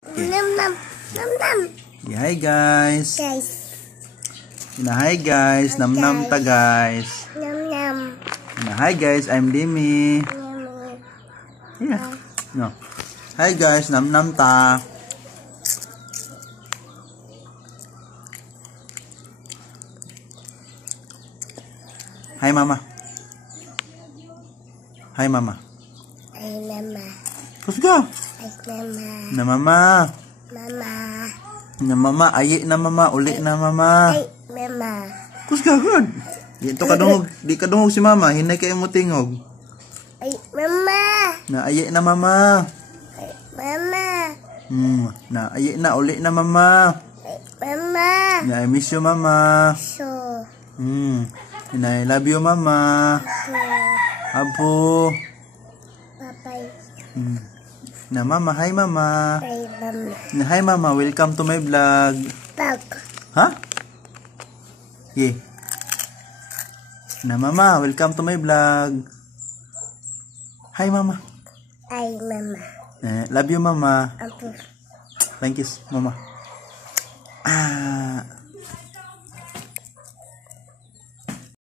Okay. Nam nam nam nam. Yeah, hi guys. Guys. Hi guys. Nam nam ta guys. Nam nam. Hi guys. I'm Dimi. Nam. Yeah. No. Hi guys. Nam nam ta. Hi mama. Hi mama. Ay mama. Let's go. Ay mama. Na mama. Mama. Na mama. Ayi na mama. Uli na mama. Ay mama. Kus ka good. Dito kadungog. Di kadungog si mama. Hinay kayo mo tingog. Ay mama. Na ayi na mama. Ay mama. Na ayi na. Uli na mama. Ay mama. Na I miss you mama. So. Na I love you mama. So. Apo. Bye. Na mama. Hi mama. Ay mama. Na hi mama. Welcome to my vlog. Bag. Ha? Yeah. Na mama. Welcome to my vlog. Hi mama. Ay mama. Love you mama. Apo. Thank you mama.